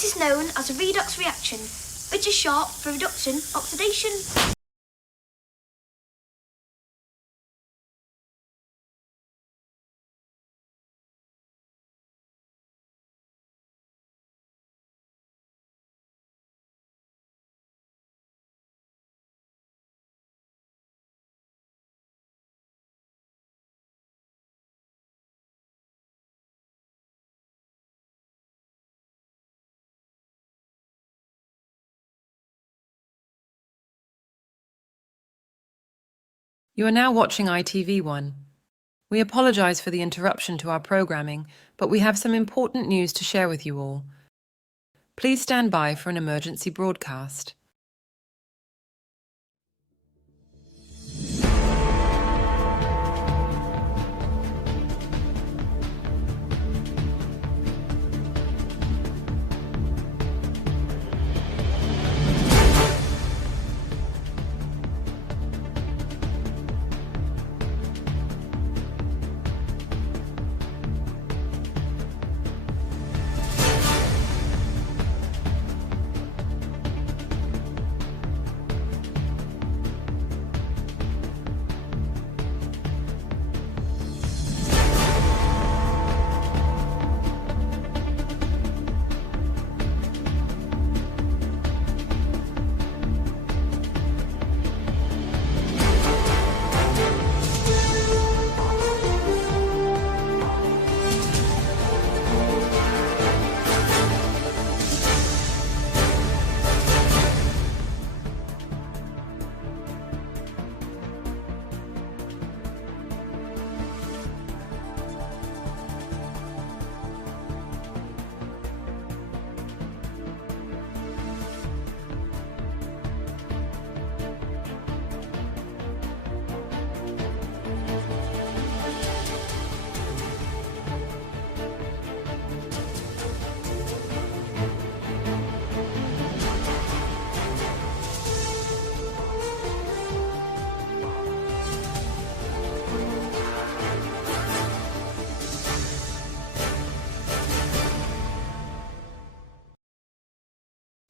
This is known as a redox reaction, which is short for reduction oxidation. You are now watching ITV1. We apologise for the interruption to our programming, but we have some important news to share with you all. Please stand by for an emergency broadcast.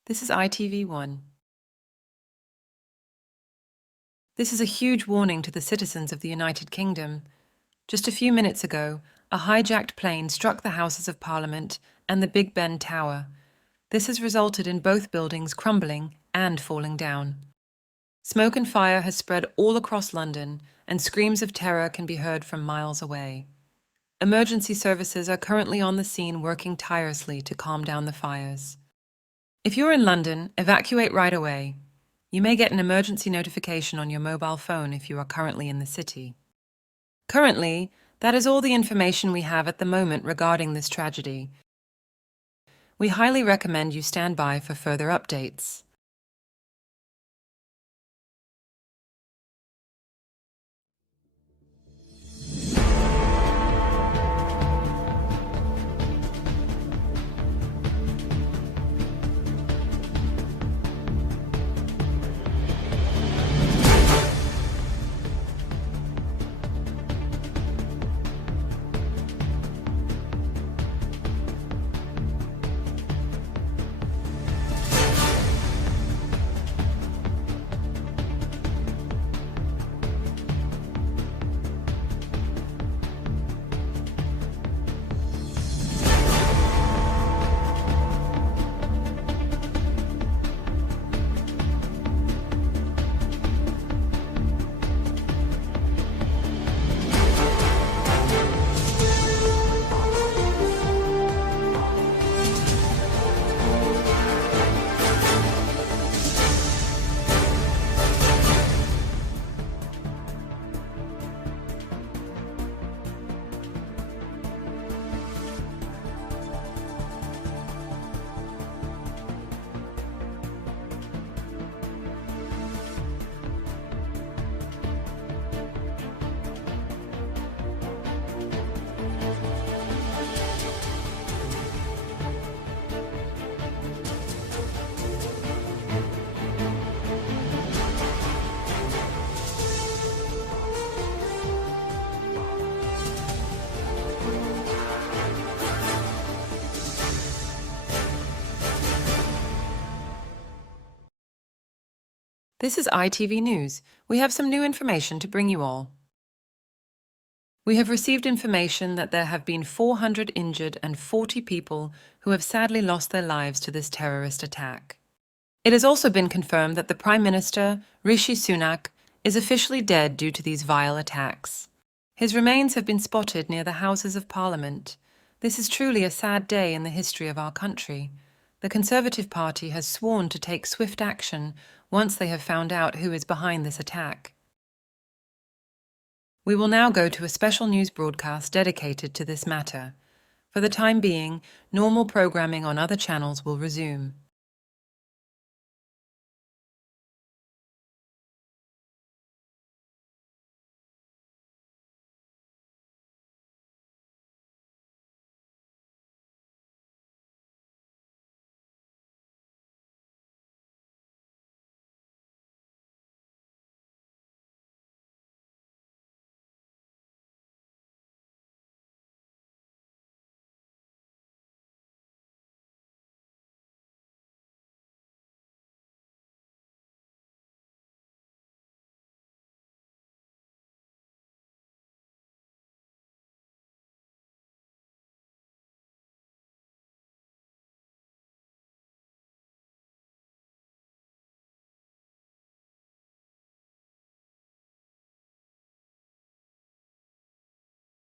This is ITV1. This is a huge warning to the citizens of the United Kingdom. Just a few minutes ago, a hijacked plane struck the Houses of Parliament and the Big Ben Tower. This has resulted in both buildings crumbling and falling down. Smoke and fire has spread all across London, and screams of terror can be heard from miles away. Emergency services are currently on the scene working tirelessly to calm down the fires. If you're in London, evacuate right away. You may get an emergency notification on your mobile phone if you are currently in the city. Currently, that is all the information we have at the moment regarding this tragedy. We highly recommend you stand by for further updates. This is ITV News. We have some new information to bring you all. We have received information that there have been 400 injured and 40 people who have sadly lost their lives to this terrorist attack. It has also been confirmed that the Prime Minister, Rishi Sunak, is officially dead due to these vile attacks. His remains have been spotted near the Houses of Parliament. This is truly a sad day in the history of our country. The Conservative Party has sworn to take swift action once they have found out who is behind this attack. We will now go to a special news broadcast dedicated to this matter. For the time being, normal programming on other channels will resume.